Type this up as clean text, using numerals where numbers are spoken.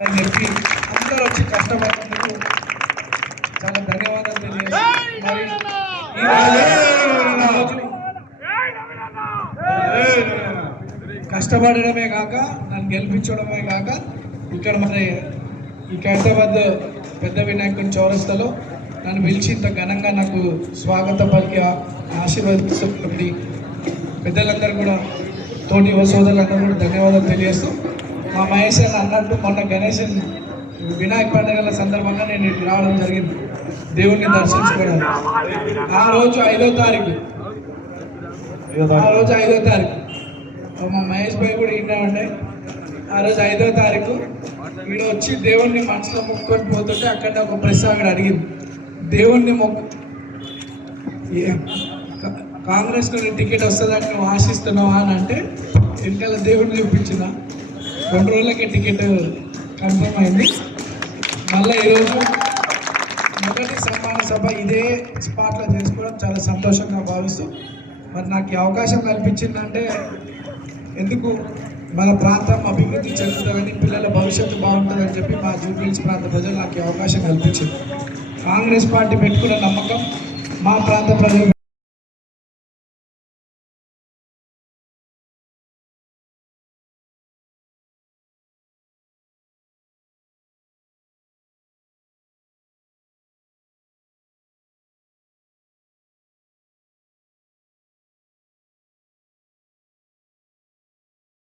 అని చెప్పి అందరూ వచ్చి కష్టపడినందుకు చాలా ధన్యవాదాలు తెలియజేస్తాను. కష్టపడడమే కాక నన్ను గెలిపించడమే కాక ఇక్కడ మరి ఈ ఖైరతాబాద్ పెద్ద వినాయకుని చౌరస్తాలో నన్ను పిలిచి ఇంత ఘనంగా నాకు స్వాగత పలికి ఆశీర్వదిస్తున్నటువంటి పెద్దలందరూ కూడా తోటి యువ సోదరులందరూ కూడా ధన్యవాదాలు తెలియజేస్తూ మా మహేష్ అన్నట్టు మొన్న గణేష్ వినాయక పండుగల సందర్భంగా నేను ఇటు రావడం జరిగింది దేవుణ్ణి దర్శించుకోవడానికి. ఆ రోజు 5వ తారీఖు మా మహేష్ భాయ్ కూడా ఈయన ఆ రోజు 5వ తారీఖు ఈడ వచ్చి దేవుణ్ణి మనసులో మొక్కుకొని పోతుంటే అక్కడ ఒక ప్రెస్ అక్కడ అడిగింది దేవుణ్ణి కాంగ్రెస్ నుండి టికెట్ వస్తుందని నువ్వు ఆశిస్తున్నావా అని అంటే వెనకాల దేవుణ్ణి చూపించిన 2 రోజులకే టికెట్ కన్ఫర్మ్ అయింది. మళ్ళీ ఈరోజు మొదటి సన్మాన సభ ఇదే స్పాట్లో చేసుకోవడం చాలా సంతోషంగా భావిస్తూ మరి నాకు ఈ అవకాశం కల్పించిందంటే ఎందుకు మన ప్రాంతం అభివృద్ధి చెందుతుందని పిల్లల భవిష్యత్తు బాగుంటుందని చెప్పి మా జూబ్లీహిల్స్ ప్రాంత ప్రజలు నాకు ఈ అవకాశం కల్పించింది. కాంగ్రెస్ పార్టీ పెట్టుకున్న నమ్మకం మా ప్రాంత ప్రజలు